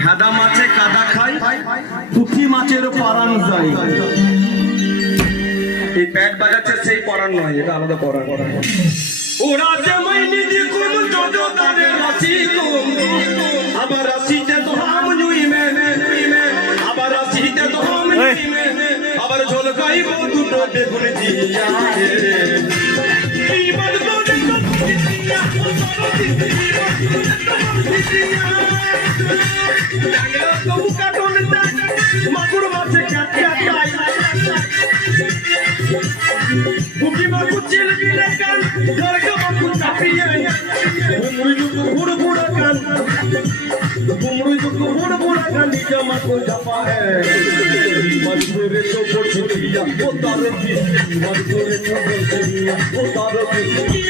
ভেদা মাছে কাদা খাই, পুঁটি মাছের পরাণ যায়। এই ব্যাট বাজাচ্ছে সেই পরাণ নয়, এটা আলাদা পরাণ। ওরা যে মাইনি দিকুম যোজদারে রাশি তুম, আবার রাশিতে তো হাম জুই মে, আবার রাশিতে তো হাম জুই মে, আবার ঝলকাইব দুটো বেগুন দিয়া বিবাদ করে দিয়া ডাঙ্গা কবু কাটন মাগুর মাছে কাটাই বুকি মাগু চিলবিলে কান গরগা মাগু চাপিয়ে বুমড়ি দুকু বুড় বুড়া কান, বুমড়ি দুকু বুড় বুড়া কান নিজ মাগু জাপা হে মজদুরে তো পড়ছে দিয়া ও তারে কি মজদুরে তো পড়ছে দিয়া ও তারে কি